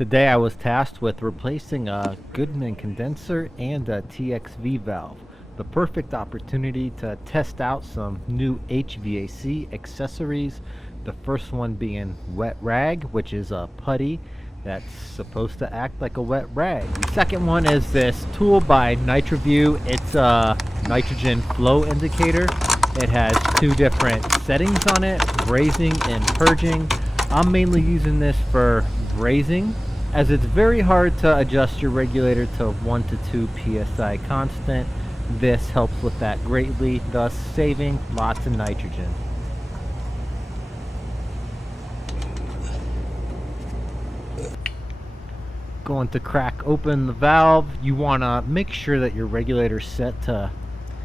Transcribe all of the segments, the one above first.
Today I was tasked with replacing a Goodman condenser and a TXV valve. The perfect opportunity to test out some new HVAC accessories. The first one being wet rag, which is a putty that's supposed to act like a wet rag. The second one is this tool by NitroView. It's a nitrogen flow indicator. It has two different settings on it, brazing and purging. I'm mainly using this for brazing, as it's very hard to adjust your regulator to 1 to 2 psi constant. This helps with that greatly, thus saving lots of nitrogen. Going to crack open the valve. You want to make sure that your regulator is set to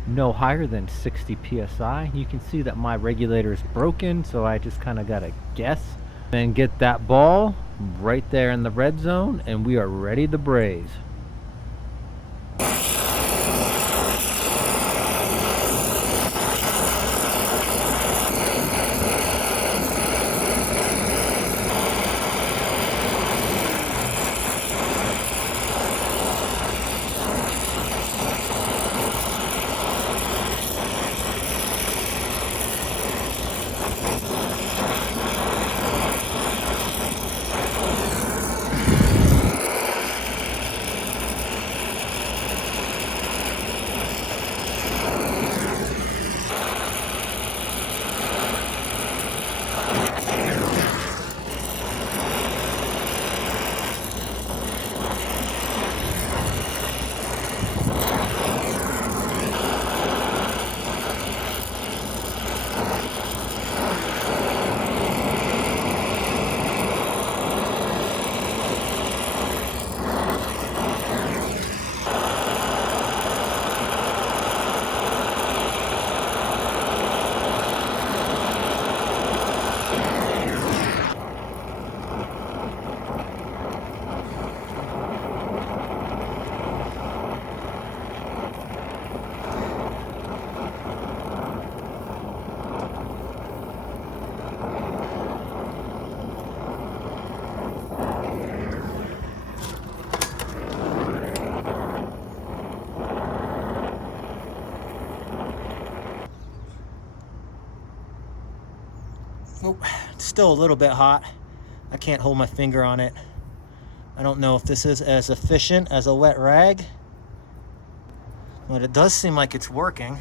no higher than 60 psi. You can see that my regulator is broken, so I just kind of got to guess. Then get that ball right there in the red zone, and we are ready to braze. Oh, it's still a little bit hot. I can't hold my finger on it. I don't know if this is as efficient as a wet rag, but it does seem like it's working.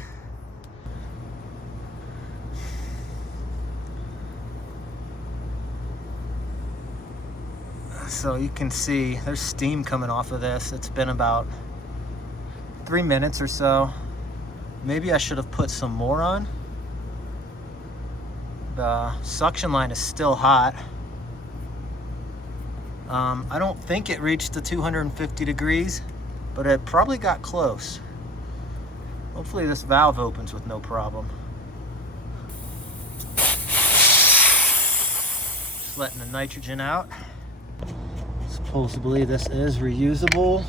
So you can see there's steam coming off of this. It's been about 3 minutes or so. Maybe I should have put some more on. The suction line is still hot. I don't think it reached the 250 degrees, but it probably got close. Hopefully this valve opens with no problem. Just letting the nitrogen out. Supposedly this is reusable,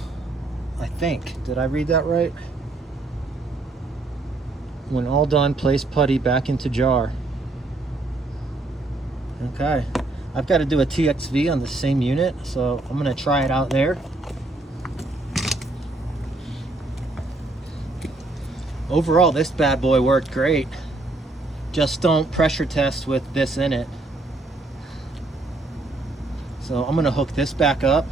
I think. Did I read that right? When all done, place putty back into jar. Okay, I've got to do a TXV on the same unit, so I'm going to try it out there. Overall, this bad boy worked great. Just don't pressure test with this in it. So I'm going to hook this back up.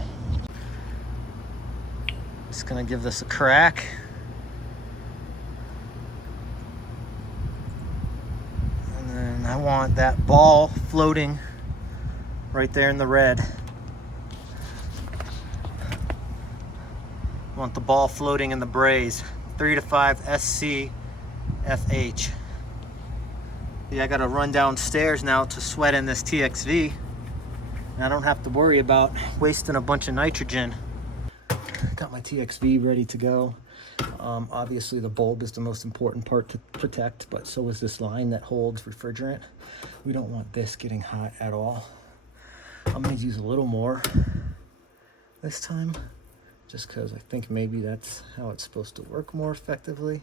Just going to give this a crack. And I want that ball floating right there in the red. I want the ball floating in the braze. 3 to 5 SC FH. Yeah, I gotta run downstairs now to sweat in this TXV. And I don't have to worry about wasting a bunch of nitrogen. Got my TXV ready to go. Obviously the bulb is the most important part to protect, but so is this line that holds refrigerant. We don't want this getting hot at all. I'm gonna use a little more this time, just because I think maybe that's how it's supposed to work more effectively.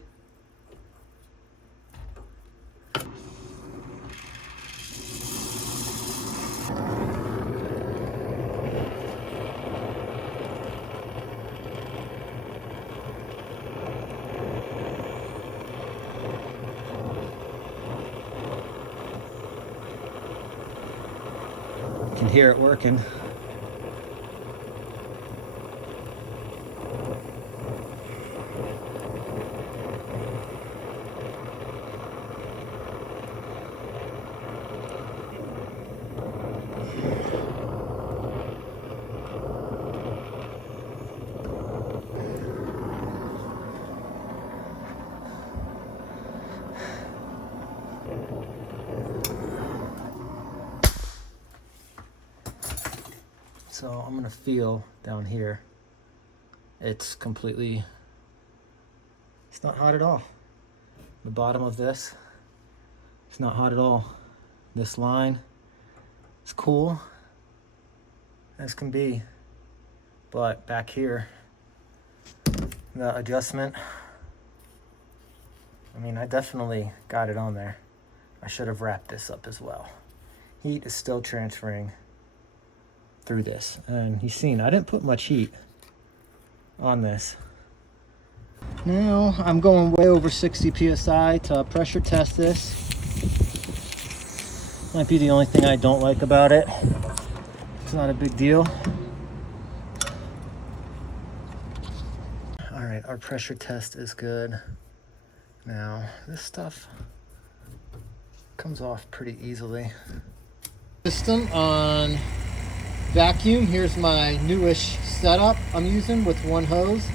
hear it working. So I'm gonna feel down here. It's not hot at all. The bottom of this, it's not hot at all. This line is cool as can be. But back here, the adjustment, I mean, I definitely got it on there. I should have wrapped this up as well. Heat is still transferring through this, and you've seen I didn't put much heat on this. Now I'm going way over 60 psi to pressure test this. Might be the only thing I don't like about it. It's not a big deal. All right, our pressure test is good. Now this stuff comes off pretty easily. System on vacuum. Here's my newish setup I'm using with one hose.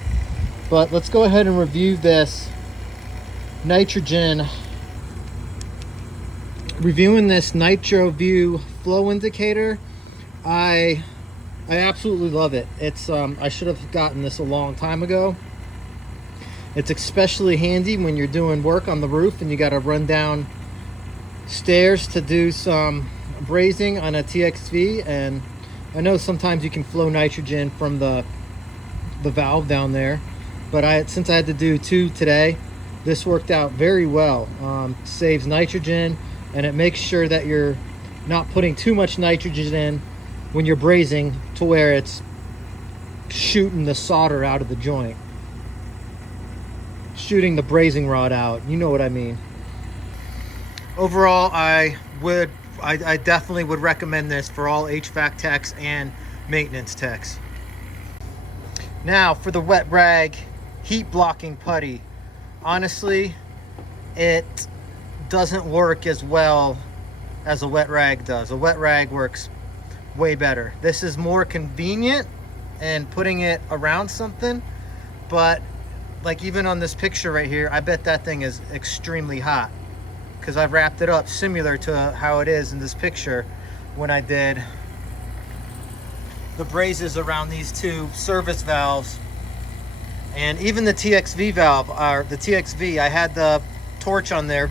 But let's go ahead and review this nitrogen. Reviewing this NitroView flow indicator. I absolutely love it. It's I should have gotten this a long time ago. It's especially handy when you're doing work on the roof and you got to run down stairs to do some brazing on a TXV, and I know sometimes you can flow nitrogen from the valve down there, but since I had to do 2 today, this worked out very well. Saves nitrogen, and it makes sure that you're not putting too much nitrogen in when you're brazing to where it's shooting the solder out of the joint, shooting the brazing rod out. You know what I mean. Overall, I definitely would recommend this for all HVAC techs and maintenance techs. Now for the wet rag heat blocking putty. Honestly, it doesn't work as well as a wet rag does. A wet rag works way better. This is more convenient and putting it around something, but like even on this picture right here, I bet that thing is extremely hot because I've wrapped it up similar to how it is in this picture when I did the brazes around these 2 service valves. And even the TXV valve, or the TXV, I had the torch on there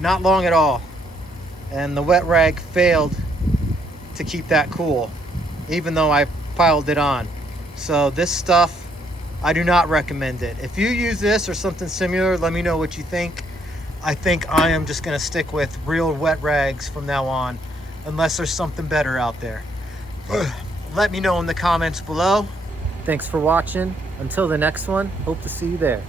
not long at all, and the wet rag failed to keep that cool even though I piled it on. So this stuff, I do not recommend it. If you use this or something similar, let me know what you think. I think I am just gonna stick with real wet rags from now on, unless there's something better out there. Let me know in the comments below. Thanks for watching. Until the next one, hope to see you there.